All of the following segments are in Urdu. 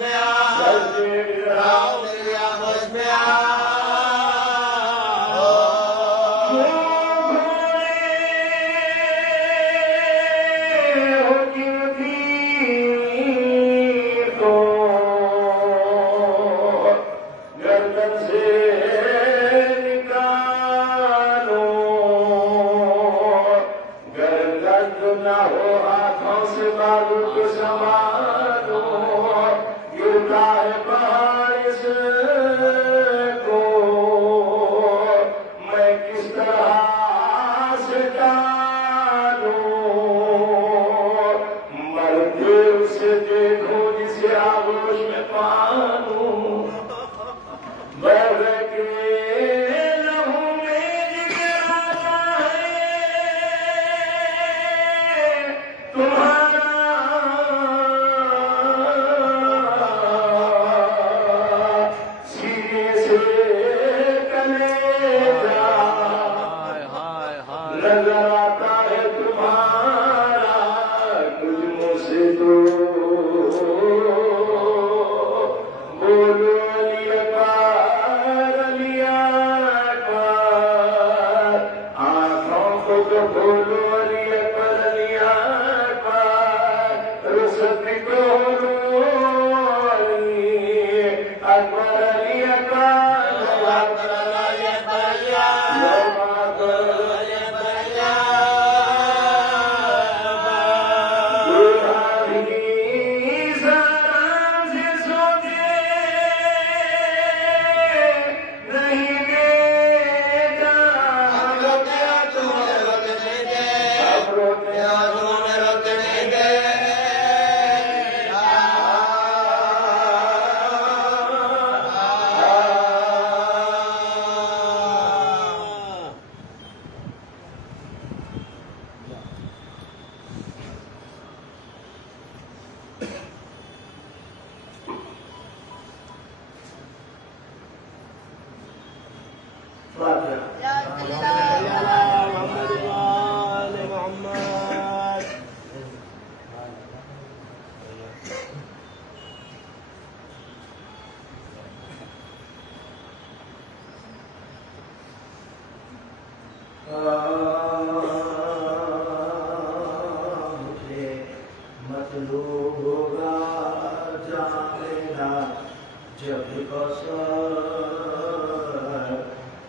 میں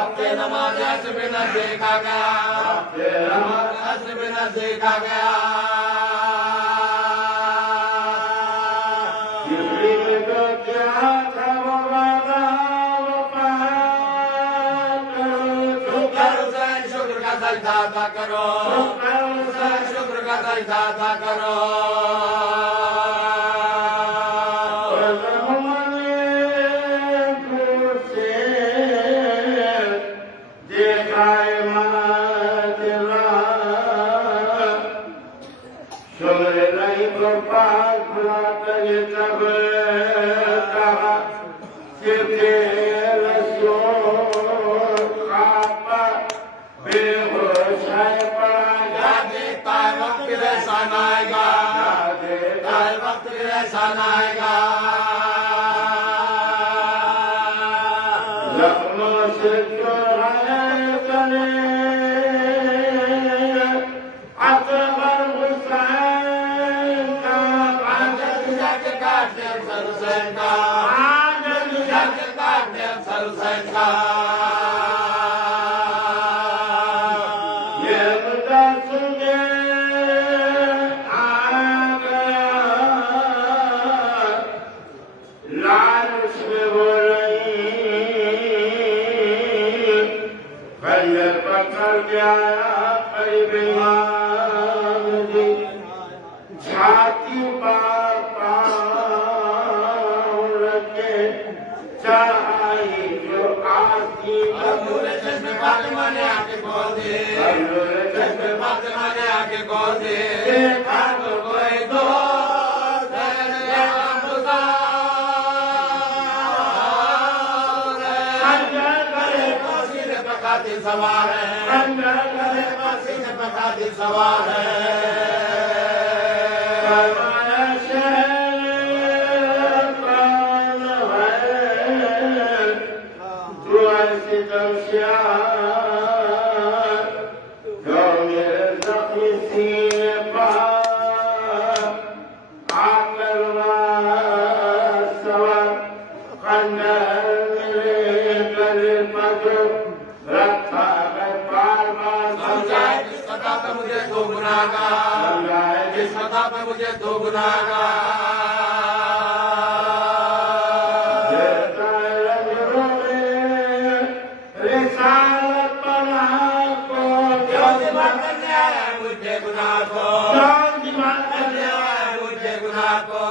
وقت نماز عصر بھی نہ دیکھا گیا نماز عصر بھی نہ دیکھا گیا سجدہ ادا کرو شکر کا سجدہ ادا کرو آئے گا لکھنؤ سے اکبر حسین کا حسین کا حسین کا سوار مجھے دو گناہ رسالت پناہ کو مجھے گناہ کو مجھے گناہ کو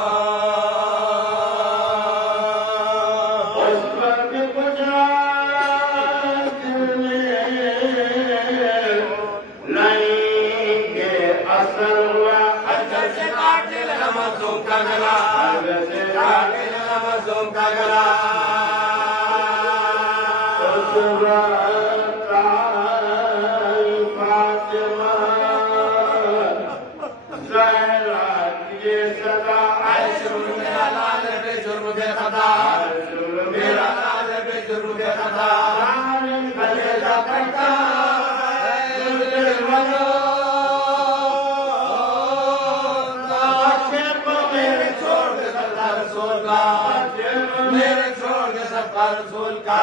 رسول کا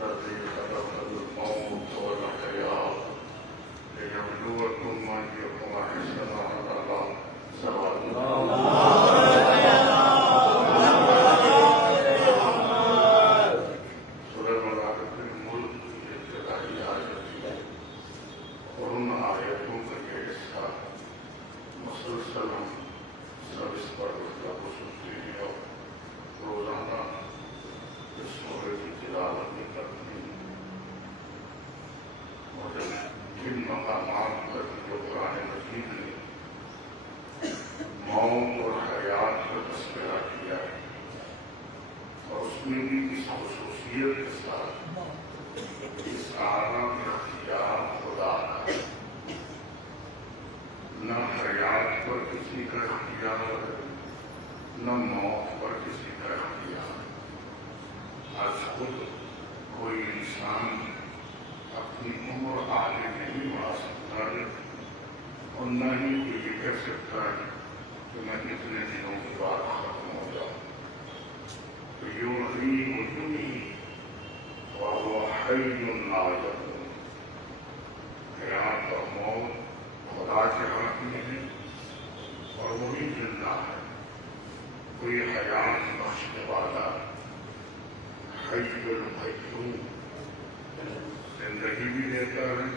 الذي خلق الموت والحياة ليبلوكم أيكم أحسن عملا سورہ ملائکۃ الملک کی ابتدائی آیت ہے اور ان آیتوں کا یہ حصہ مسلسل ہم سب اس پر مطلب سنتے ہیں اور روزانہ اس سورہ کی تلاوت بھی کرتے ہیں اور جن مقامات پر جو قرآن مجید نے موت اور حیات کا تذکرہ کیا ہے اور اس میں بھی اس خصوصیت کے ساتھ اس عالم اختیار خدا کا نہ حیات پر کسی کا اختیار ہے نہ موت پر کسی کا اختیار ہے آج خود کوئی انسان اپنی عمر آگے نہیں بڑھا سکتا ہے اور نہ ہی کوئی یہ کہہ سکتا ہے کہ میں اتنے دنوں کے بعد ختم ہو جاؤں تو یحیی و یمیت وہو حی لا یموت حیات اور موت خدا کے ہاتھ میں ہے اور وہی زندہ ہے کوئی حیات بخشنے والا حی القیوم زندگی بھی دیتا ہے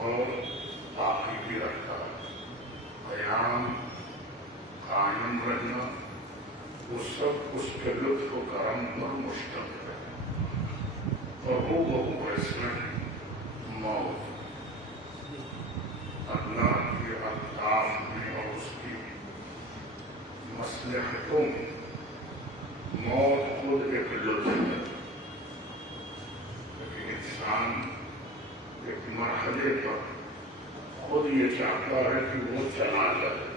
اور باقی بھی رکھتا ہے قیام قائم رہنا وہ سب اس کے لطف و کرم پر مشتمل ہے اور وہ ویسے موت اللہ کے الطاف میں اور اس کی مصلحتوں میں موت خود ایک لطف ہے لیکن انسان ایک مرحلے پر خود یہ چاہتا ہے کہ وہ چلا جائے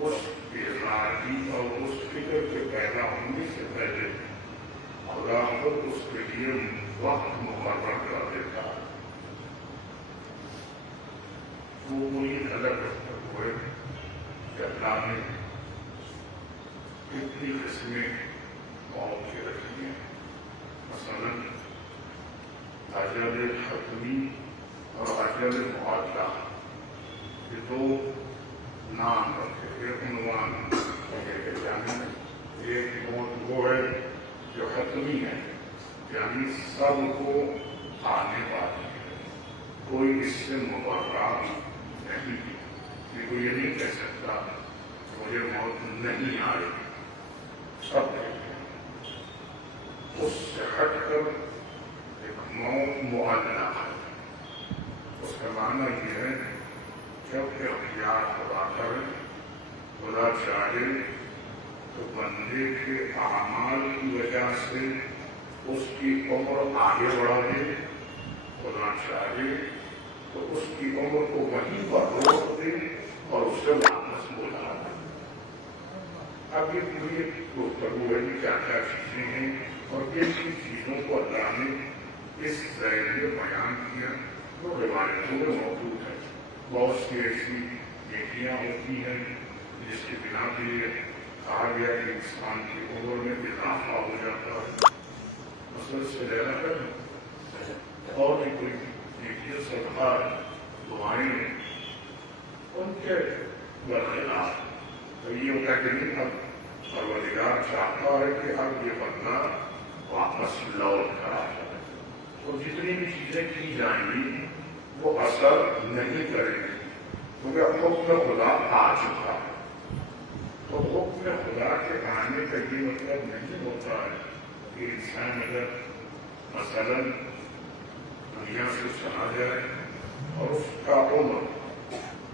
اس بیزاری اور اس فکر کے پیدا ہونے سے پہلے خدا خود اس کے لیے وقت مقرر کر دیتا ہے وہ یہ غلط ہوئے کہ اللہ نے کتنی قسمیں موت کی رکھی ہیں مثلا اجل حتمی اور اجل معاجلہ یہ دو نام رکھے ایک عنوان یعنی ایک موت وہ ہے جو حتمی ہے یعنی سب کو آنے والی ہے کوئی اس سے مبرا نہیں کہ کوئی یہ نہیں کہہ سکتا مجھے موت نہیں آئی سب اس سے ہٹ کر ایک موت معلّہ ہے اس کا معنی یہ ہے جب اختیار خدا کرے خدا چاہے تو بندے کے اعمال کی وجہ سے اس کی عمر آگے بڑھا دے خدا چاہے تو اس کی عمر کو وہیں پر روک دے اور اس سے واپس بلا دے اب یہ پوری گفتگو ہے کہ کیا کیا چیزیں ہیں اور کن کن چیزوں کو اللہ نے اس ذریعے بیان کیا جو روایتوں میں موجود ہے بہت سی ایسی نیکیاں ہوتی ہیں جس کے بنا پہ یہ کہا گیا کہ انسان کی عمر میں اضافہ ہو جاتا ہے مثلا سے لینا کر اور بھی کوئی نیکیاں صدقہ دعائیں ہیں ان کے برخلاف تو یہ ہوتا ہے کہ نہیں اب پروردگار چاہتا ہے کہ اب یہ بندہ واپس لوٹ کر آ جائے تو جتنی بھی چیزیں کی جائیں گی وہ اثر نہیں کریں گی کیونکہ حکم خدا آ چکا ہے تو حکم خدا کے آنے کا یہ مطلب نہیں ہوتا ہے کہ انسان اگر مثلا دنیا سے چلا جائے اور اس کا عمر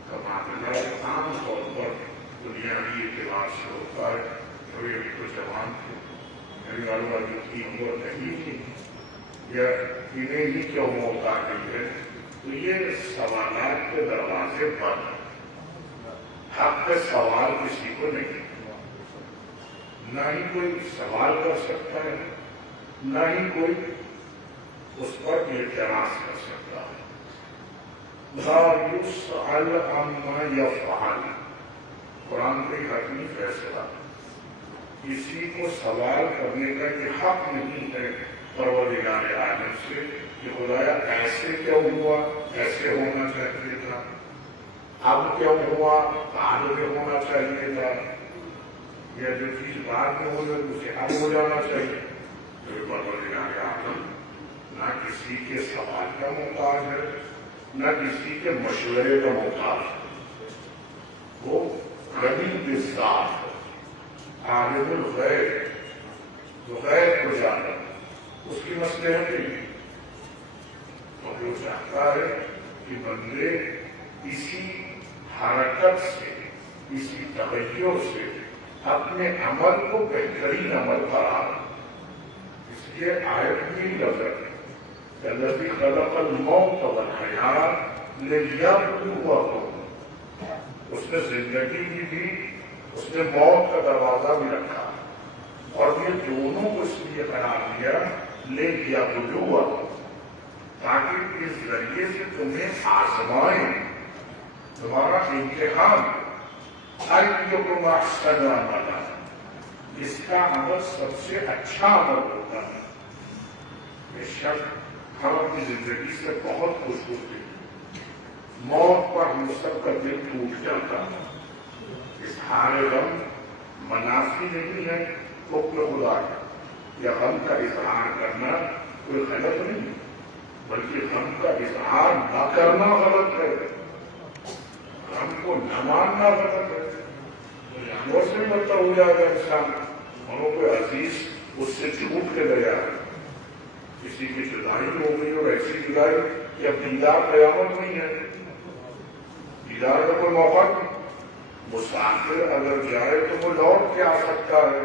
کا معاملہ عام طور پر دنیاوی اعتبار سے ہوتا ہے جو یہ بھی تو جوان تھے میری والدہ جو کی عمر نہیں تھی یا انہیں ہی کیوں موت آ گئی ہے تو یہ سوالات کے دروازے بند حق پہ سوال کسی کو نہیں نہ ہی کوئی سوال کر سکتا ہے نہ ہی کوئی اس پر اعتراض کر سکتا ہے لا یسأل عما یفعل قرآن کا حتمی فیصلہ کسی کو سوال کرنے کا یہ حق نہیں ہے پروردگار عالم سے کہ خدایا ایسے کیوں ہوا، ایسے ہونا چاہیے تھا، اب کیوں ہوا، آگے ہونا چاہیے تھا، یا جو چیز بعد میں ہو جائے اسے اب ہو جانا چاہیے۔ تو پروردگار عالم نہ کسی کے سوال کا محتاج ہے، نہ کسی کے مشورے کا محتاج ہے، وہ غنی بالذات ہے، عالم الغیب، جو غیب کو جانا اس کی مصلحت نہیں، اور جو چاہتا ہے کہ بندے اسی حرکت سے، اسی تغیر سے اپنے عمل کو بہترین عمل قرار دے۔ اس لیے آیت بھی لفظ ہے الذی خلق الموت والحیات لیبلوکم، اس نے زندگی بھی دی، اس نے موت کا دروازہ بھی رکھا، اور یہ دونوں کو اس لیے قرار دیا لیبلوکم، تاکہ اس ذریعے سے تمہیں آزمائیں، تمہارا امتحان ایکم احسن عملا، اس کا عمل سب سے اچھا عمل ہوتا ہے۔ بے شک ہم اپنی زندگی سے بہت خوش ہوتے ہیں، موت پر ہم سب کا دل ٹوٹ جاتا ہے۔ اظہار غم منافی نہیں ہے حکم خدا کا، یا غم کا اظہار کرنا کوئی غلط نہیں، بلکہ غم کا اظہار نہ کرنا غلط ہے، غم کو نہ ماننا غلط ہے۔ جانور سے بھی بدتر ہو جائے گا انسان، انہوں کوئی عزیز اس سے چھوٹ کے گیا ہے، کسی کی جدائی ہو گئی اور ایسی جدائی کہ اب دیدار قیامت نہیں ہے، دیدار کا کوئی موقع نہیں۔ مسافر اگر جائے تو وہ لوٹ کے آ سکتا ہے،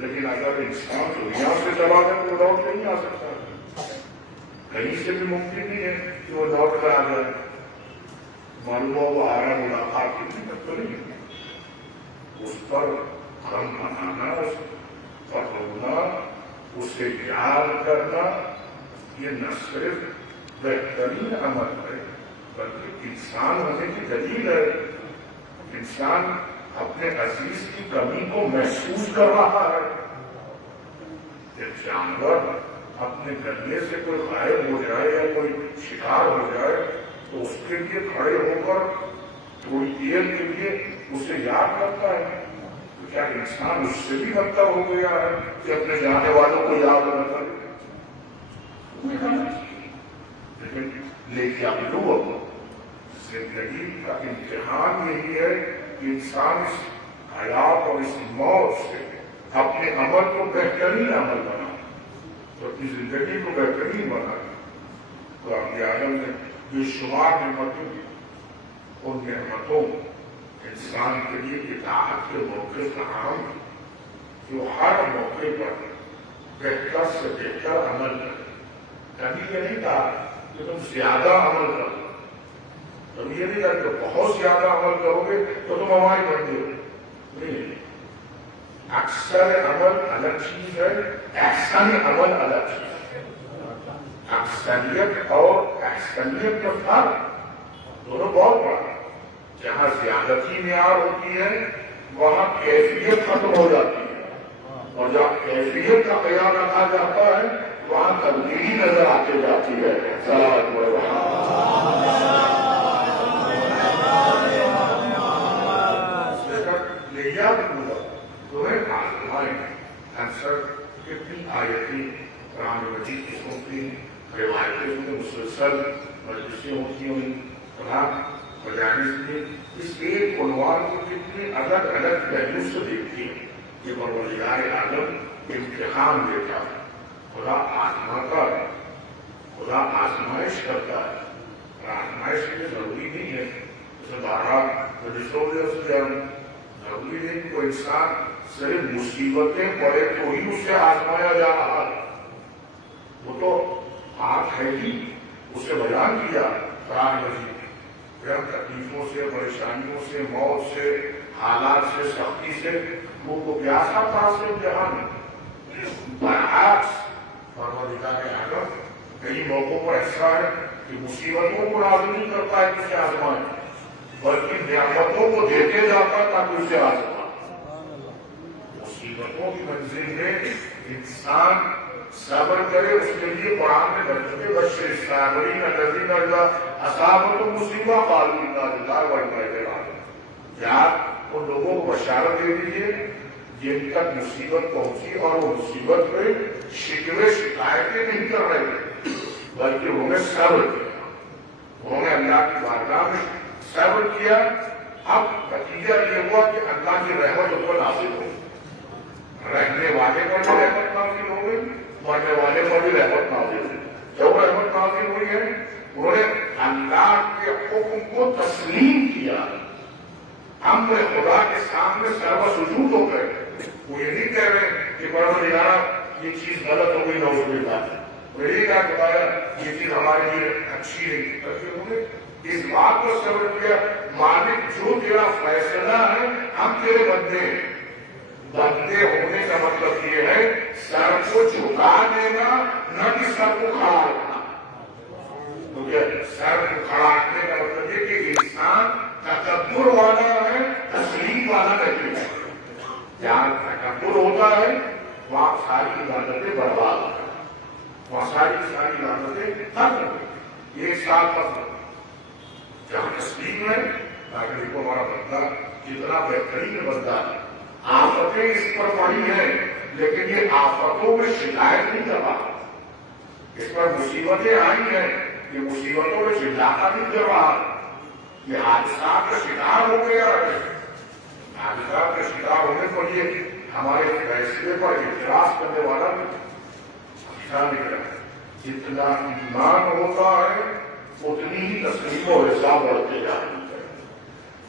لیکن اگر انسان دنیا سے چلا جائے تو وہ لوٹ نہیں آ سکتا، کہیں سے بھی ممکن نہیں ہے کہ وہ لوٹ کر آ جائے۔ معلوم ہو وہ آرا ملاقات کتنی بہترین ہے، اس پر غم منانا، اس پر رونا، اسے یاد کرنا، یہ نہ صرف بہترین عمل ہے بلکہ انسان ہونے کی دلیل ہے۔ انسان اپنے عزیز کی کمی کو محسوس کر رہا ہے۔ ایک جانور اپنے گلے سے کوئی غائب ہو جائے یا کوئی شکار ہو جائے تو اس کے لیے کھڑے ہو کر تھوڑی دیر کے لیے اسے یاد کرتا ہے۔ تو کیا انسان اس سے بھی بدتر ہو گیا ہے کہ اپنے جانے والوں کو یاد نہ کرے؟ لیکن زندگی کا امتحان یہی ہے کہ انسان اس حیات اور اس موت سے اپنے عمل کو بہترین عمل بنا، تو اپنی زندگی کو بہترین بنا۔ تو آپ عالم نے بے شمار نعمتوں، ان نعمتوں انسان کے لیے اطاعت کے موقع فراہم ہیں، جو ہر موقع پر بہتر سے بہتر عمل کرے۔ کبھی یہ نہیں کہا کہ تم زیادہ عمل کرو، تم یہ نہیں کہا کہ بہت زیادہ عمل کرو گے تو تم ہماری بندے ہو، نہیں۔ اکثر عمل الگ چیز ہے، احسن عمل الگ چیز ہے۔ اکثریت اور احسنیت کا فرق دونوں بہت بڑا ہے۔ جہاں زیادتی معیار ہوتی ہے وہاں کیفیت ختم ہو جاتی ہے، اور جہاں کیفیت کا خیال رکھا جاتا ہے وہاں تبدیلی نظر آتی جاتی ہے۔ تمہیں آزمائیں، اکثر کتنی آیتیں قرآن مجید کی سنتی ہیں، روایتیں میں مسلسل مجلسیں ہوتی ہیں، قرآن مجالس میں اس ایک عنوان کو کتنے الگ الگ پہلو سے دیکھتی ہیں کہ پروردگار عالم امتحان دیتا ہے، خدا آزماتا ہے، خدا آزمائش کرتا ہے، اور آزمائش کے لیے ضروری نہیں ہے جیسے بہرحال ضروری نہیں کہ کوئی انسان صرف مصیبتیں پڑے تو ہی اس سے آزمایا جا رہا ہے، وہ تو آنکھ ہے ہی، اسے بیان کیا قرآن مجید میں، تکلیفوں سے، پریشانیوں سے، موت سے، حالات سے، سختی سے وہ پیاسا تھا سے امتحان ہے۔ برعکس پروردگار عالم کئی موقعوں پر ایسا ہے کہ مصیبتوں کو نازل نہیں کرتا ہے کہ اسے آزمائے، بلکہ نعمتوں کو دیتے جاتا ہے تاکہ اسے آزمائے۔ مصیبتوں کی مسلم میں انسان صبر کرے، اس کے لیے قرآن میں بچے بشر الصابرین الذین اذا اصابتهم مصیبہ قالوا انا للہ و انا الیہ راجعون۔ آپ ان لوگوں کو بشارت دے دیجیے جن تک مصیبت پہنچی اور وہ مصیبت پہ شکوے شکایتیں نہیں کر رہے تھے، بلکہ انہوں نے صبر کیا، انہوں نے اللہ کی بارگاہ میں صبر کیا۔ اب نتیجہ یہ ہوا کہ اللہ کی رحمت ان پر نازل ہو، رہنے والے پر بھی رحمت نازل ہو گئی، مرنے والے پر بھی رحمت نازل ہوئی۔ جب رحمت نازل ہوئی ہے انہوں نے اللہ کے حکم کو تسلیم کیا، امر خدا کے سامنے سرو سجود ہو گئے۔ وہ یہ نہیں کہہ رہے کہ پروردگار یہ چیز غلط ہو گئی، نعوذ باللہ، وہ یہ کہا کہ یہ چیز ہمارے لیے اچھی نہیں، بلکہ انہوں نے اس بات کو صبر کیا، مالک جو تیرا فیصلہ ہے ہم تیرے بندے ہیں۔ بندے ہونے کا مطلب یہ ہے سر کو جھکا دینا، نہ کہ سر کو کھڑا رکھنا۔ کیونکہ سر کو کھڑا رکھنے کا مطلب یہ کہ انسان تکبر والا ہے، تسلیم والا نہیں ہے۔ جہاں تکبر ہوتا ہے وہاں ساری عبادتیں برباد ہوتا ہے، وہاں ساری عبادتیں ختم ہوتی۔ یہ ساتھ مطلب جہاں تسلیم ہے، تاکہ دیکھو ہمارا بندہ کتنا بہترین بندہ ہے، آفتیں اس پر پڑی ہیں لیکن یہ آفتوں میں شکایت نہیں کر رہا، اس پر مصیبتیں آئی ہیں یہ مصیبتوں میں شکایت نہیں کر رہا، یہ حادثات کا شکار ہو گیا ہے۔ حادثات کا شکار ہونے پر یہ ہمارے فیصلے پر اعتراض کرنے والا نہیں ہے۔ جتنا ایمان ہوتا ہے اتنی ہی تسلیم و رضا بڑھتے جاتی ہے،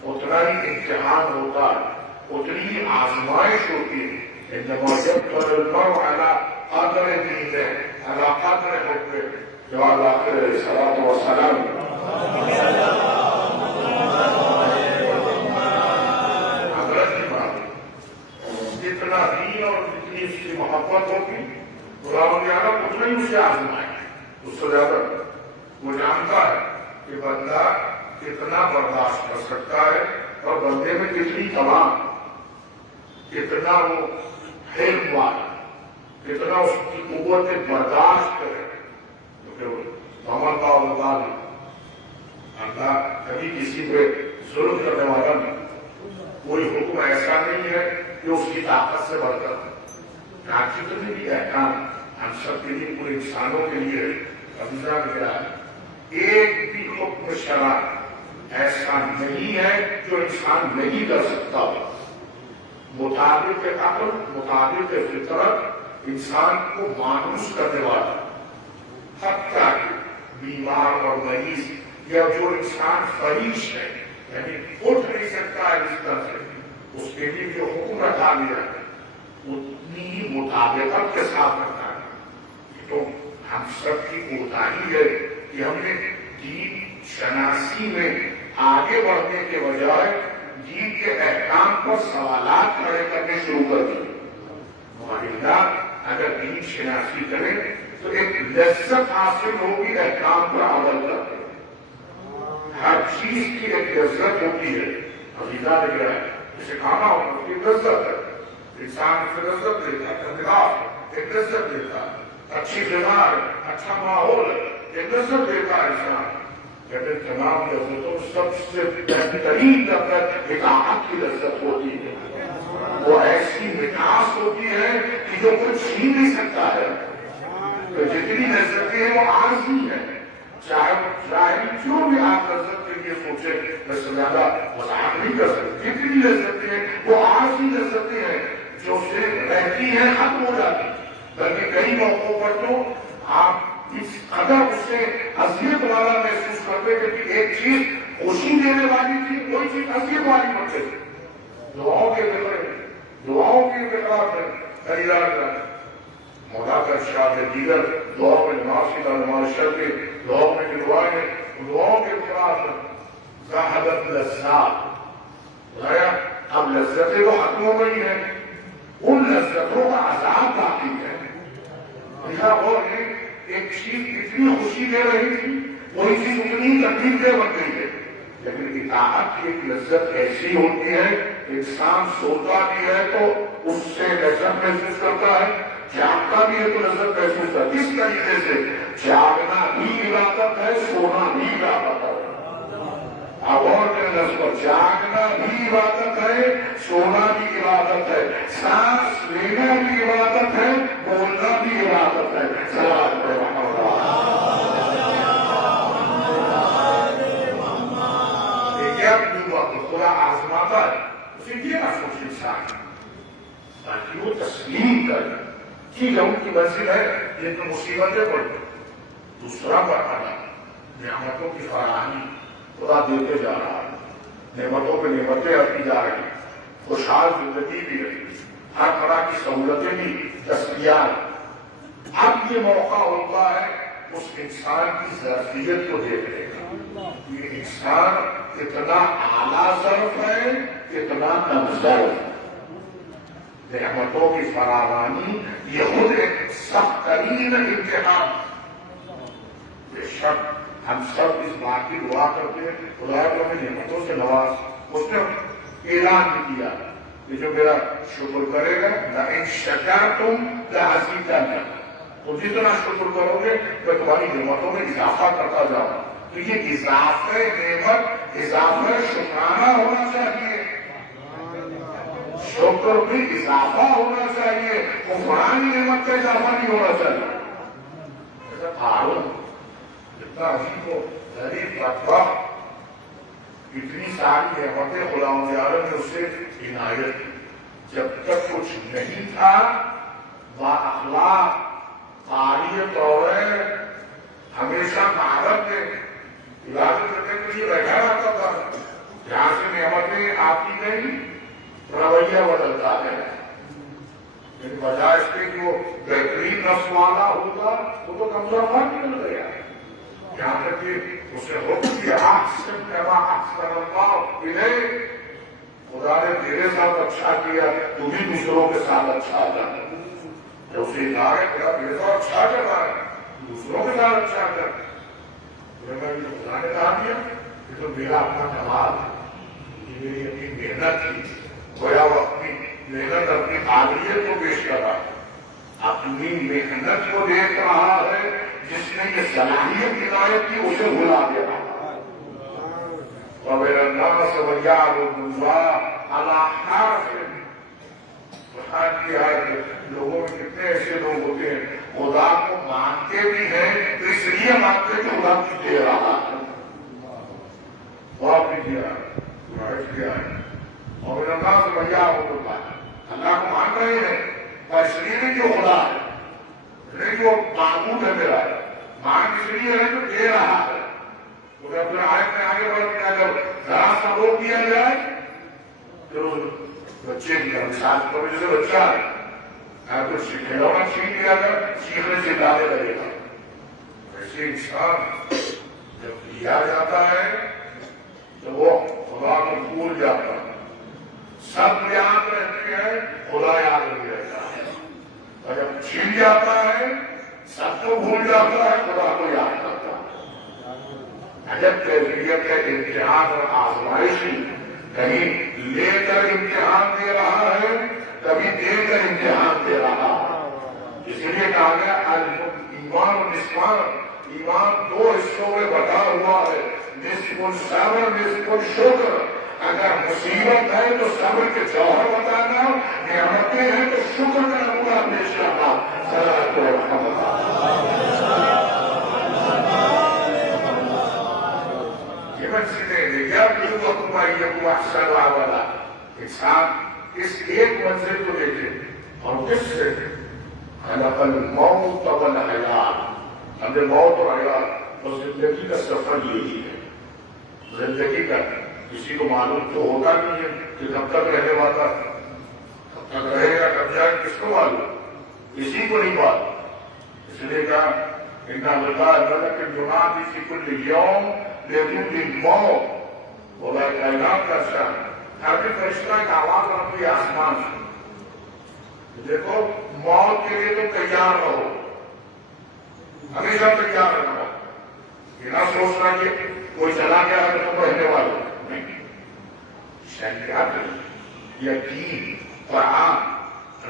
اتنا ہی امتحان ہوتا ہے، اتنی ہی آزمائش ہوتی ہے۔ انما یبتلی المرء علی قدر دینہ، علی قدر حبہ، جو آقا علیہ الصلوۃ والسلام حضرت کی بات، جتنا دین اور جتنی اس کی محبت ہوگی خدا تعالیٰ اتنا ہی اسے آزمائے، اس سے زیادہ وہ جانتا ہے کہ بندہ کتنا برداشت کر سکتا ہے اور بندے میں کتنی تمام، کتنا وہ حلم والا، کتنا اس کی قوت برداشت کرے۔ اللہ کبھی کسی پہ ظلم کرنے والا نہیں، کوئی حکم ایسا نہیں ہے کہ اس کی طاقت سے بڑھ کر جتنے بھی احکام ہم سب کے لیے، پورے انسانوں کے لیے رمضان کیا ہے، ایک بھی حکم شرع ایسا نہیں ہے جو انسان نہیں کر سکتا۔ مطابق عقل، مطابق فطرت انسان کو مانوس کرنے والا، حتیٰ کہ بیمار اور مریض یا جو انسان فریش ہے، یعنی اٹھ نہیں سکتا ہے اس طرح سے، اس کے لیے جو حکم رکھا گیا ہے اتنی ہی مطابقت کے ساتھ رکھا ہے۔ تو ہم سب کی کوتاہی ہے کہ ہم نے دین شناسی میں آگے بڑھنے کے بجائے دین کے احکام پر سوالات کھڑے کرنے شروع کر دیے۔ معاہدہ اگر دین شناسی کریں تو ایک لذت حاصل ہوگی احکام پر عمل کرتے، ہر چیز کی ایک لذت ہوتی ہے۔ عقیدہ لگ رہا ہے جسے کھانا ہوگا اس کی لذت ہے، انسان سے لذت لیتا ہے، تندرست ایک لذت لیتا ہے، اچھی غذا ہے، اچھا ماحول ہے، ایک لذت لیتا ہے انسان۔ لیکن تمام لذتوں سب سے بہترین لذت اطاعت کی لذت ہوتی ہے، وہ ایسی مٹھاس ہوتی ہے کہ جو کچھ چھین نہیں سکتا ہے۔ تو جتنی لذتیں ہیں وہ عارضی ہیں، چاہے وہ ظاہری جو بھی آپ لذت کے لیے سوچے میں سے زیادہ وضاحت نہیں کر سکتے، جتنی لذتیں ہیں وہ عارضی لذتیں ہیں جو صرف رہتی ہیں ختم ہو جاتی، بلکہ کئی موقعوں پر تو آپ اس قدر اسے اذیت والا محسوس کرتے کہ ایک چیز خوشی دینے والی تھی کوئی چیز اذیت والی بن گئی۔ دعاؤں کے خلاف ہے مولا کا ارشاد ہے، دیگر دعاؤں میں نماز کی نماز شرط دعاؤں میں جو دعائیں ہیں دعاؤں کے خلاف ہے۔ ذہبت لذات، اب لذتیں تو ختم ہو گئی ہیں، ان لذتوں کا عذاب باقی ہے۔ ایک چیز اتنی خوشی دے رہی تھی وہی چیز اتنی تکلیف دہ بن گئی ہے۔ لیکن اطاعت کی ایک لذت ایسی ہوتی ہے انسان سوتا بھی ہے تو اس سے لذت محسوس کرتا ہے، جاگتا بھی ہے تو لذت محسوس کرتا ہے۔ اس طریقے سے جاگنا بھی عبادت ہے، سونا بھی عبادت ہے۔ اب اور جاگنا بھی عبادت ہے، سونا بھی عبادت ہے، سانس لینا بھی عبادت ہے، بولنا بھی عبادت ہے۔ صلوات محمد۔ خدا آزماتا ہے، اسے یہ نہ سوچ انسان تاکہ وہ تسلیم کرے، ٹھیک ہے ان کی منزل ہے، لیکن مصیبتیں پڑتی۔ دوسرا مرحلہ نعمتوں کی فراہمی، خدا دیتے جا رہا ہے، نعمتوں پہ نعمتیں آتی جا رہی ہیں، خوشحال زندگی بھی رہی، ہر طرح کی سہولتیں بھی دستیاب۔ اب یہ موقع ہوتا ہے اس انسان کی ظرفیت کو دیکھنے کا، یہ انسان کتنا اعلیٰ ظرف ہے، کتنا کم ظرف ہے۔ نعمتوں کی فراوانی یہ خود ایک سخت ترین امتحان۔ بے شک ہم سب اس بات کی دعا کرتے ہیں خدا کو ہمیں نعمتوں سے نواز۔ اس نے اعلان بھی کیا کہ جو میرا شکر کرے گا لئن شکرتم لأزیدنکم، تو جتنا شکر کرو گے میں تمہاری نعمتوں میں اضافہ کرتا جاؤں۔ تو یہ اضافہ نعمت، اضافہ شکرانہ ہونا چاہیے، شکر بھی اضافہ ہونا چاہیے، کفران نعمت کا اضافہ نہیں ہونا چاہیے۔ ایسا قارون اتنا عجیب و غریب بدبخت، اتنی ساری نعمتیں خداوند عالم نے اسے عنایت کی، جب تک کچھ نہیں تھا با اخلاق قاری توحید ہمیشہ معبد میں عبادت کرنے کے لیے بیٹھا رہتا تھا۔ جہاں سے نعمتیں آتی گئی رویہ بدلتا ہے، لیکن بجائے اس کے کہ وہ بہترین نفس والا ہوگا وہ تو کمزور بات نکل گیا۔ یہاں تک کہ اسے حکم کیا احسن کما احسن اللہ الیک، خدا نے تیرے ساتھ اچھا کیا تو بھی دوسروں کے ساتھ اچھا کر۔ جب اسے کہا ہے خدا تیرے ساتھ اچھا کر رہا ہے دوسروں کے ساتھ اچھا کر، خدا نے کہا دیا یہ تو میرا اپنا کمال ہے، یہ میری اپنی محنت تھی، گویا وہ اپنی محنت اپنی قابلیت کو پیش کر رہا ہے، اپنی محنت کو دیکھ رہا ہے۔ جس نے یہ صلاحیت عنایت کی اسے بھلا دے رہا ہے۔ وَمِنَ النَّاسِ مَن يَعْبُدُ اللَّهَ عَلَىٰ حَرْفٍ، قرآن کی آیت لوگوں میں کتنے ایسے لوگ ہوتے ہیں خدا کو مانتے بھی ہیں تو اس لیے مانتے کہ خدا کچھ دے رہا ہے، خواب بھی دیا ہے۔ اور اللہ سے بھیا ہوتا ہے، اللہ کو مان رہے ہیں اور اس لیے بھی جو خدا ہے نہیں جو معبود ہے میرا ہے، مان اس لیے ہے تو دے رہا ہے۔ تو پھر آیت میں آگے بڑھ کے اگر ذرا سا روک دیا جائے تو بچے کی مثال کو جیسے بچہ ہے اگر کچھ کھلونا چھین لیا جائے چیخنے سے ڈالے لگے گا، ویسے انسان جب لیا جاتا ہے تو وہ خدا کو بھول جاتا ہے، سب یاد رہتے ہیں خدا یاد نہیں رہتا ہے، اور جب چھین جاتا ہے سب کو بھول جاتا ہے خدا کو یاد کرتا ہے۔ عجب کیفیت ہے امتحان اور آزمائشی، کہیں لے کر امتحان دے رہا ہے کبھی دے کر امتحان دے رہا ہے۔ اس لیے کہا گیا ایمان و نصفان، ایمان دو حصوں میں بٹا ہوا ہے، نصف الصبر نصف الشکر۔ اگر مصیبت ہے تو صبر کے جوہر بتانا، نعمتیں ہیں تو شکر کا نمونہ پیش کرنا۔ صلوات محمد۔ یہ منزلیں یبلوکم ایکم احسن عملا، انسان اس ایک منزل کو دیکھے اور کس سے خلق الموت والحیات، ہم نے موت اور حیات اور زندگی کا سفر یہی ہے۔ زندگی کا کسی کو معلوم تو ہوگا نہیں ہے کہ کب تک رہنے والا، کب تک رہے گا کب جائے، کس کو معلوم؟ کسی کو نہیں معلوم۔ اس لیے کہا ان اللہ ملک الجنات فی کل یوم لیکن الموت، خدا کائنات کا شان، ہر فرشتہ ایک آواز آتی ہے آسمان سے، دیکھو موت کے لیے تو تیار رہو، ہمیشہ تیار رہنا، یہ نہ سوچنا کہ کوئی چلا گیا ہے تو رہنے والے نہیں، شریعت، یقین، قرآن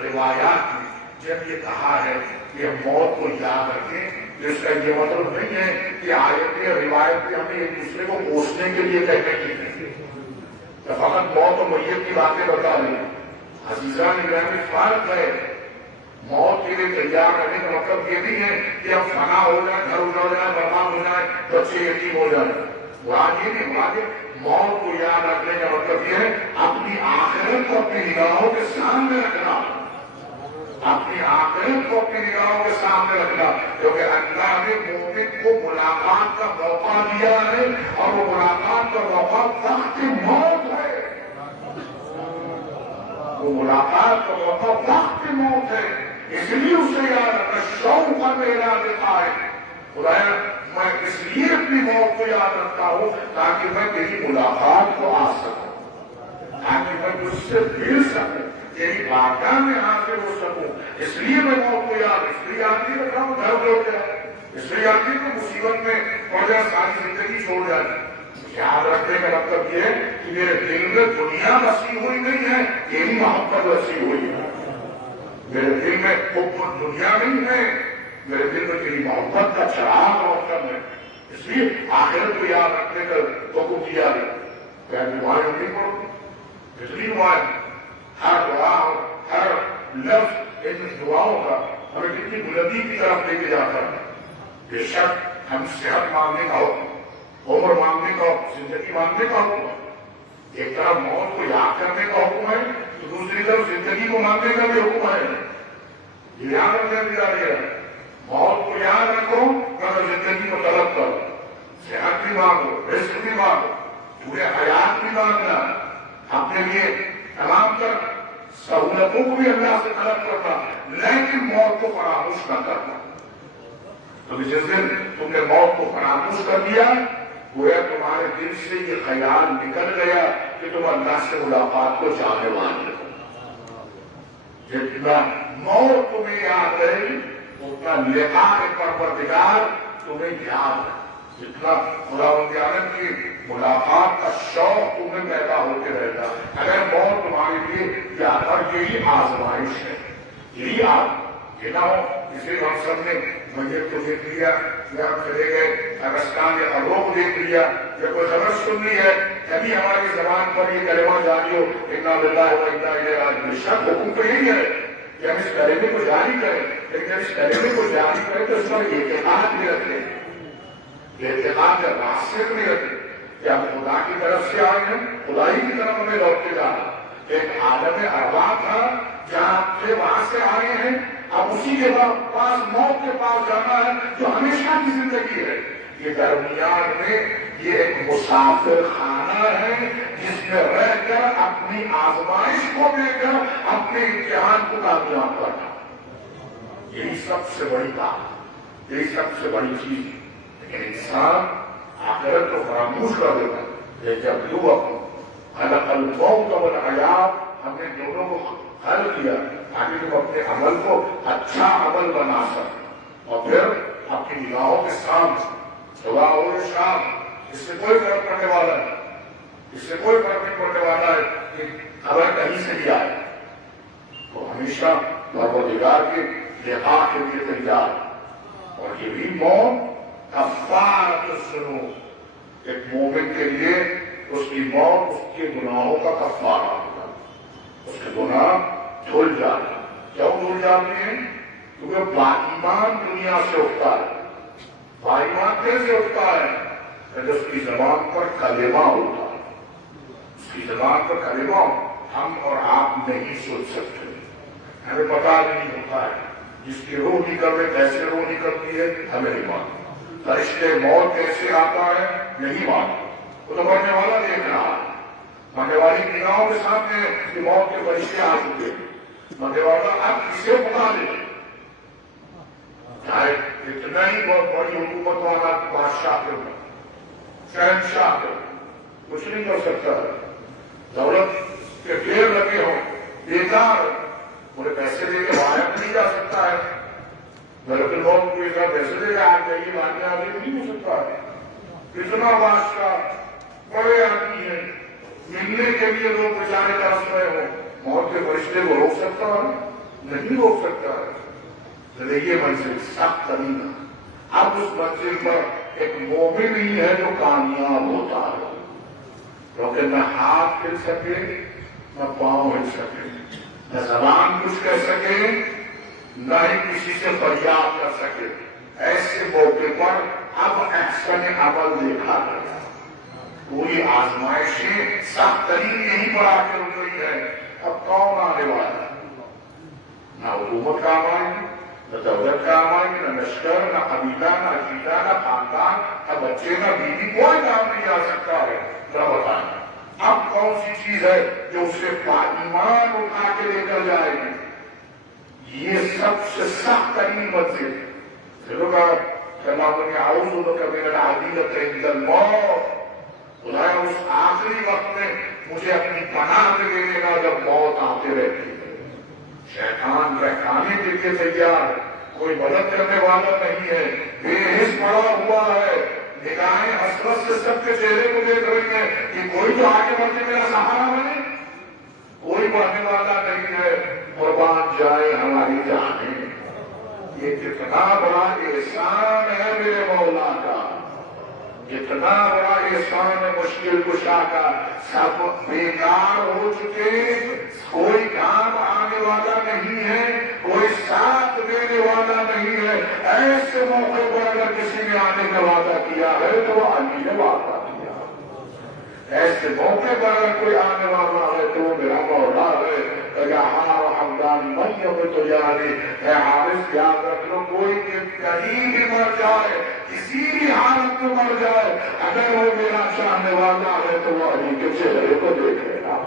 روایات میں جب یہ کہا ہے کہ ہم موت کو یاد رکھیں، جس کا یہ مطلب نہیں ہے کہ آیتیں اور روایتیں ہمیں ایک دوسرے کو کوسنے کے لیے کہنے کی نہیں، تو فقط موت اور میت کی باتیں بتا رہی ہیں۔ عزیزان گرامی، فرق ہے۔ موت کے لیے تیار رہنے کا مطلب یہ نہیں ہے کہ ہم فنا ہو جائیں، گھر اجڑ جائیں، برباد ہو جائیں، بچے یتیم ہو جائیں۔ مراد یہ نہیں، مراد موت کو یاد رکھنے کا مطلب یہ ہے اپنی آخرت کو اپنی نگاہوں کے سامنے رکھنا، اپنی آخرت کو اپنی نگاہوں کے سامنے رکھنا، کیونکہ اللہ نے مومن کو ملاقات کا موقع دیا ہے اور وہ ملاقات کا موقع وقت موت ہے۔ وہ ملاقات کا موقع وقت موت ہے، اس لیے اسے یاد رکھنا، شوق میرا دکھا ہے خدایا میں اس لیے اپنی موت کو یاد رکھتا ہوں تاکہ میں تیری ملاقات کو آ سکوں، تاکہ میں تجھ سے مل سکوں، تیری بارگاہ میں حاضر ہو سکوں۔ اس لیے میں موت کو یاد نہیں رکھا ہوں، گھر ہو جائے، اس لیے یاد نہیں کہ مصیبت میں پڑ جائے، ساری زندگی چھوڑ جائے۔ یاد رکھنے کا مطلب یہ ہے کہ میرے دل میں دنیا وسیع ہوئی نہیں ہے، تیری محبت وسیع ہوئی ہے۔ میرے دل میں حب دنیا نہیں ہے، میرے دل میں تیری محبت کا چراغ روشن ہے۔ اس لیے آخرت کو یاد رکھنے کا حکم دیا ہے۔ کیا دعائیں نہیں پڑھو؟ کتنی دعائیں، ہر دعا ہر لفظ ان دعاؤں کا ہمیں کتنی بلندی کی طرف لے کے جاتا ہے۔ بے شک ہم صحت مانگنے کا حکم، عمر مانگنے کا حکم، زندگی مانگنے کا حکم ہے۔ ایک طرف موت کو یاد کرنے کا حکم ہے تو دوسری طرف زندگی کو مانگنے کا بھی حکم ہے۔ یہ یاد رکھنے کی جا رہی ہے، موت کو یاد رکھو مگر زندگی کو طلب کرو، صحت بھی مانگو، رزق بھی مانگو، پورے حیات بھی مانگنا، اپنے لیے تمام تر سہولتوں کو بھی اللہ سے طلب کرنا، لیکن موت کو فراموش نہ کرنا۔ تو جس دن تم نے موت کو فراموش کر دیا، گویا تمہارے دل سے یہ خیال نکل گیا کہ تم اللہ سے ملاقات کو چاہنے والے ہو۔ جتنا موت تمہیں یاد ہے اتنا لقاء پروردگار تمہیں یاد ہے، جتنا خداوند عالم کی ملاقات کا شوق تمہیں پیدا ہوتے رہے گا۔ اگر موت تمہارے لیے یاد، اور یہی آزمائش ہے، یہی یہ نہ ہو کسی مقصد نے میت کو دیکھ لیا یا ہم چلے گئے ارستان یا قبروں کو دیکھ لیا یا کوئی خبر سن لی ہے، کبھی ہماری زبان پر یہ کلمہ جاری ہو انا للہ و انا الیہ راجعون۔ شک حکم تو یہی ہے کہ ہم اس کلمے کو جاری کریں، لیکن جب اس کلمے کو جاری کریں تو اس پر اعتقاد بھی رکھیں، اعتقاد کا راستے بھی رکھیں کہ ہم خدا کی طرف سے آئے ہیں، خدائی کی طرف ہمیں لوٹ کے جانا۔ ایک عالم ارواح تھا جہاں سے وہاں سے آئے ہیں، اب اسی کے پاس موت کے پاس جانا ہے جو ہمیشہ کی زندگی ہے۔ یہ درمیان میں یہ ایک مسافر خانہ ہے جس میں رہ کر اپنی آزمائش کو دے کر اپنے امتحان کو کامیاب کرنا، یہی سب سے بڑی بات، یہی سب سے بڑی چیز۔ لیکن انسان آخرت کو فراموش کر دیتا ہے۔ جب خلق الموت والحیات، ہم نے دونوں کو خلق کیا تاکہ تم اپنے عمل کو اچھا عمل بنا سکیں، اور پھر اپنی نگاہوں کے سامنے صبح اور شام، اس سے کوئی فرق پڑنے والا ہے، اس سے کوئی فرق نہیں پڑنے والا ہے کہ خبر کہیں سے بھی آئے، تو ہمیشہ پروردگار کے لقاء کے لیے تیار۔ اور یہ بھی موت کفارۃ الذنوب، ایک مومن کے لیے اس کی موت اس کے گناہوں کا کفارہ ہوگا، اس کے گناہ دھل جاتے ہیں۔ کیوں دھل جاتے ہیں؟ کیونکہ باایمان دنیا سے اٹھتا ہے۔ باایمان کیسے اٹھتا ہے؟ کہ اس کی زبان پر کلمہ ہوتا ہے، اس کی زبان پر کلمہ ہم اور آپ نہیں سوچ سکتے، ہمیں پتا نہیں ہوتا ہے، جس کی روح نکل رہی کیسے روح نکلتی ہے ہمیں نہیں معلوم، فرشتے موت کیسے آتا ہے نہیں معلوم، وہ تو مرنے والا دیکھ رہا ہے، مرنے والی نگاہوں کے سامنے کہ موت کے فرشتے آ چکے، مرنے والا اب کسے پکا لے، چاہے اتنا ہی بہت بڑی حکومت والا بادشاہ کے اوپر، شہنشاہ کے کچھ نہیں کر سکتا، دولت کے ڈھیر لگے ہوں، بیکار انہیں پیسے دے کے غائب نہیں جا سکتا ہے، ملک الموت کو اتنا پیسے دے کے آ جائیے لانے آگے نہیں ہو سکتا ہے، کتنا بادشاہ بڑے آدمی ہیں، ملنے کے لیے لوگ بیچارے طرف رہے ہوں، موت کے فرشتے کو روک سکتا ہے؟ نہیں روک سکتا ہے. یہ منزل سخت ترین ہے. اب اس منزل پر ایک مومن ہی ہے جو کامیاب ہوتا ہے، کیونکہ نہ ہاتھ ہل سکے نہ پاؤں ہل سکے، نہ زبان کچھ کہہ سکے، نہ ہی کسی سے فریاد کر سکے. ایسے موقع پر اب احسن عمل دیکھا گیا. پوری آزمائشیں سخت ترین یہیں پر آ کے رک گئی ہے. اب کون آنے والا ہے؟ نہ حکومت کام آئے گی، نہ دولت کام آئے گی، نہ لشکر، نہ قبیلہ، نہ عقیدہ، نہ خاندان، نہ بچے، نہ بیوی، کوئی کام نہیں آ سکتا ہے. ذرا بتائیں اب کون سی چیز ہے جو اسے ایمان اٹھا کے لے کر جائے گی؟ یہ سب سے سخت ترین منزل. خدایا اس آخری وقت میں مجھے اپنی پناہ میں لے لینا جب موت آتے رہتی ہے. شیطان بہکانے کے لیے تیار ہے، کوئی مدد کرنے والا نہیں ہے، بے حس پڑا ہوا ہے. نگاہیں حسرت سے سب کے چہرے کو دیکھ رہی ہیں کہ کوئی تو آگے بڑھ کے میرا سہارا بنے. کوئی بڑھنے والا نہیں ہے. قربان جائے ہماری جانیں. یہ کتنا بڑا احسان ہے میرے مولا کا، کتنا بڑا احسان ہے مشکل کشا کا. سب بیکار ہو چکے، کوئی کام آنے والا نہیں ہے، کوئی ساتھ دینے والا نہیں ہے. ایسے موقع پر اگر کسی نے آنے کا وعدہ کیا ہے تو وہ علی نے وعدہ کیا. ایسے موقع پر اگر کوئی آنے والا ہے تو وہ میرا مولا ہے. تو یعنی اے حارث یاد رکھ لو، کوئی کہیں بھی مر جائے، کسی بھی حالت میں مر جائے، اگر وہ میرا چاہنے والا ہے تو وہ علی کے چہرے کو دیکھے گا.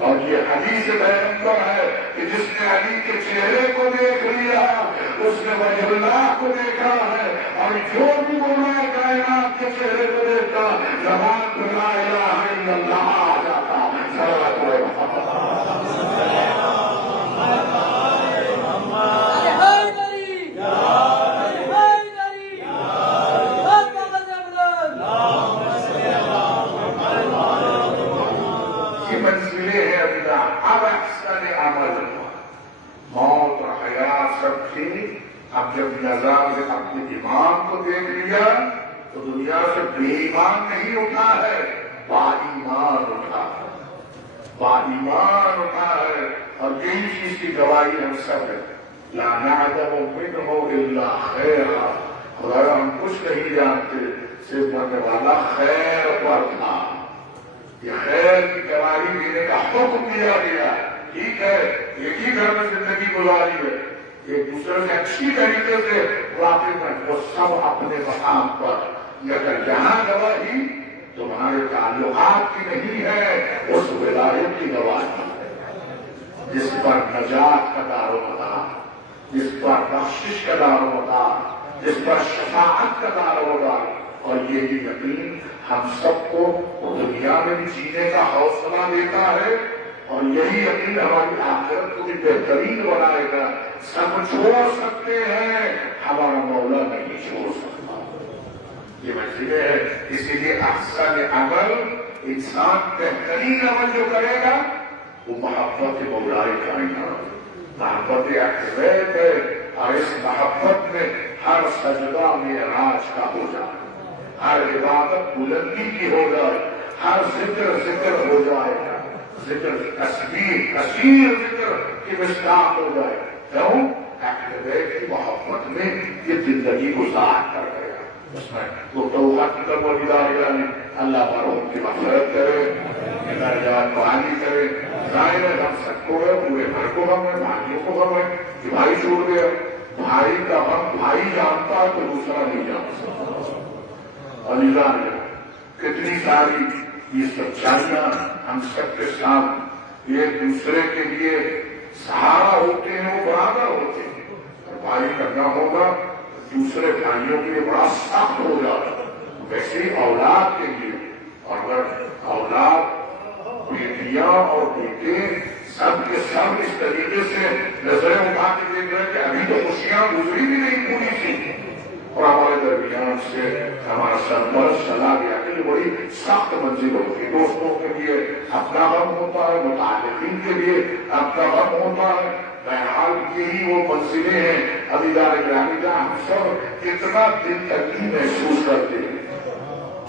اور یہ حدیث پیغمبر ہے کہ جس نے علی کے چہرے کو دیکھ لیا اس نے وجہ اللہ کو دیکھا ہے. اور جو بھی مولا کائنات کے چہرے کو دیکھتا زبان پر لا الہ الا اللہ آ جاتا. موت اور حیات سب تھی. اب جب نظام نے اپنے امام کو دیکھ لیا تو دنیا سے بے ایمان نہیں اٹھا ہے، با ایمان اٹھا ہے، با ایمان اٹھا ہے. اور یہی چیز کی گواہی ہم سب ہے. لا نعلم منه الا خیرا. خدایا ہم کچھ نہیں جانتے صرف مرنے والا خیر پر تھا. یہ خیر کی گواہی دینے کا حکم دیا گیا. ٹھیک ہے ایک ہی گھر میں زندگی گزاری ہے، ایک دوسرے سے اچھی طریقے سے واقف ہے، وہ سب اپنے مقام پر. اگر یہاں گواہی تمہارے تعلقات کی نہیں ہے، اس ولایت کی گواہی ہے جس پر نجات کا دار و مدار، جس پر بخشش کا دار و مدار، جس پر شفاعت کا دار و مدار. اور یہی یقین ہم سب کو دنیا میں بھی جینے کا حوصلہ دیتا ہے، اور یہی یقین ہماری آخرت کو بھی بہترین بنائے گا. سب چھوڑ سکتے ہیں، ہمارا مولا نہیں چھوڑ سکتا. یہ منزلیں ہے. اسی لیے احسن عمل، انسان بہترین عمل جو کرے گا وہ محبت مولا کائنات، محبت اکبر ہے. اور اس محبت میں ہر سجدہ معراج کا ہو جائے، ہر عبادت بلندی کی ہو جائے، ہر ذکر ہو جائے گا. ذکر تصویر کثیر ذکر کی مصداق ہو جائے. کیوں؟ کی محبت میں یہ زندگی گزار کر گیا. اس میں وہ توبہ کی طرف وجدہ نے اللہ پر ان کی مغفرت کرے، درجات کو عالی کرے. ظاہر ہے ہم سب کو ہے، پورے گھر کو غم ہے، بھائیوں کو غم ہے کہ بھائی چھوٹ گیا. بھائی کا غم بھائی جانتا ہے تو دوسرا نہیں جان سکتا. اور کتنی ساری یہ سچائیاں ہم سب کے ساتھ ایک دوسرے کے لیے سہارا ہوتے ہیں، وہ برابر ہوتے ہیں. اور بھائی کرنا ہوگا دوسرے بھائیوں کے لیے بڑا سخت ہو جاتا. ویسے ہی اولاد کے لیے، اور اگر اولاد بیٹیاں اور بیٹے سب کے سب اس طریقے سے نظریں اٹھا کے دیکھ رہے کہ ابھی تو خوشیاں گزری بھی نہیں پوری تھی، اور ہمارے درمیان سے ہمارا سرپرست چلا گیا کہ یہ بڑی سخت منزل ہوتی ہے. دوستوں کے لیے اپنا غم ہوتا ہے، متعلقین کے لیے اپنا غم ہوتا ہے. بہرحال یہی وہ منزلیں ہیں ابھی گرامی کا ہم سب اتنا دل تنگی محسوس کرتے ہیں.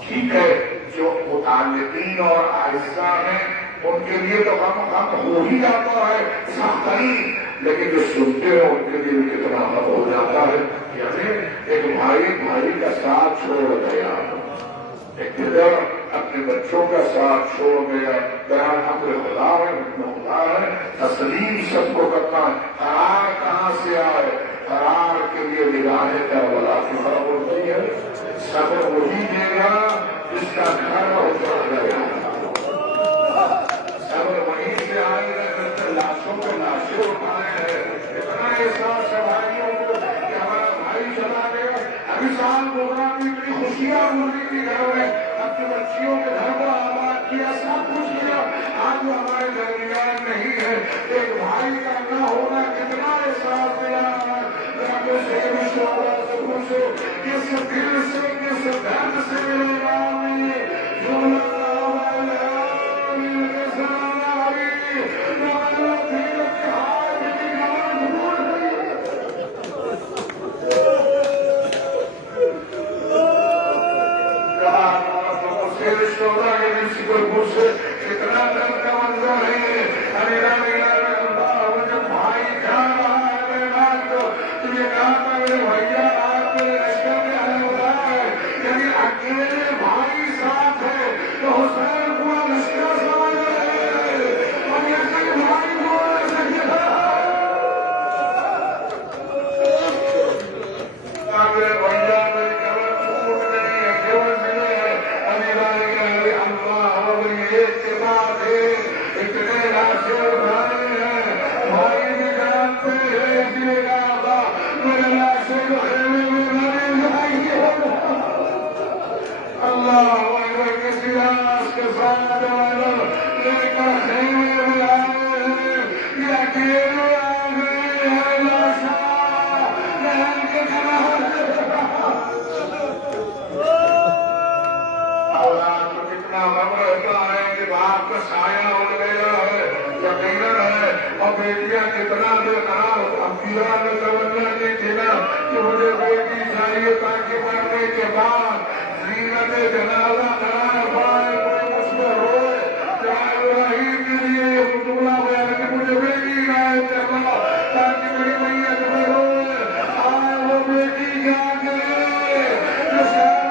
ٹھیک ہے جو متعلقین اور آہستہ ہیں ان کے لیے تو غم ہو ہی جاتا ہے سخت نہیں، لیکن جو سنتے ہیں ان کے لیے کتنا غم ہو جاتا ہے. یعنی ایک بھائی کا ساتھ چھوڑ گیا، ایک ادھر اپنے بچوں کا ساتھ چھوڑ گیا. بہرحال امر خدا ہے، حکم خدا ہے، تسلیم سب کو کرنا ہے. قرار کہاں سے آئے؟ قرار کے لیے نگاہ کربلا کی طرف ہوتی ہے. صبر وہی دے گا جس کا گھر اجڑ گیا. صبر وہیں سے آئے گا لاشوں پہ لاشیں اٹھائے ہیں. اتنا احساس ہے بھائیوں کو کہ ہمارا بھائی چلا گیا. ابھی سال پروگرام کی اتنی خوشیاں ہو رہی تھی گھر میں، اپنی بچیوں کے گھر کو آباد کیا، سب کچھ کیا. آج وہ ہمارے درمیان نہیں ہے. ایک بھائی کا نہ ہونا کتنا احساس دلا ہے. کس دل سے کس درد سے ملے گا کتنا درد کا منظر ہے. جب بھائی کھا رہا ہے تو تجھے کہا تھا میرے بھیا آپ میرے رشتے میں آنے والا ہے. یعنی اکیلے بھائی ساتھ ہے تو حسین پورا لشکر سمجھ رہے ہیں. اور یقین بھائی کو میرے بھیا میری کمر ٹوٹ گئی ہے، کیوں ملے ایک کے بعد اتنے لاشیں اٹھائے ہیں. بھائی بھی جانتے ہیں میرے لاشیں کو خیمے میں بنے جائیں. اللہ کسی لاش کے ساتھ لے کر خیمے میں آئے ہیں. یہ اکیلے آ گئے ہیں لاشا بہن کے کنارے. اولاد کو کتنا غم رہتا ہے کہ باپ کا سایہ اڑ گیا ہے، یقیناً ہے. اور بیٹیاں کتنا بے قرار. انبیاء نے توجہ نہیں دینا کہ مجھے بیٹی چاہیے تاکہ مرنے کے بعد زینت جنازہ کرائے پائے. کوئی مجھ پہ روئے جناب ابراہیم کے لیے یہ بطولہ بیان کہ مجھے بیٹی رائے چلا تاکہ میری میت میں روئے. آئے وہ بیٹی کیا کرے جو شہر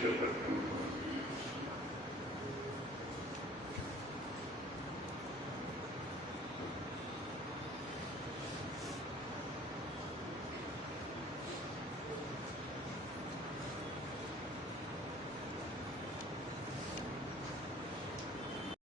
شرکت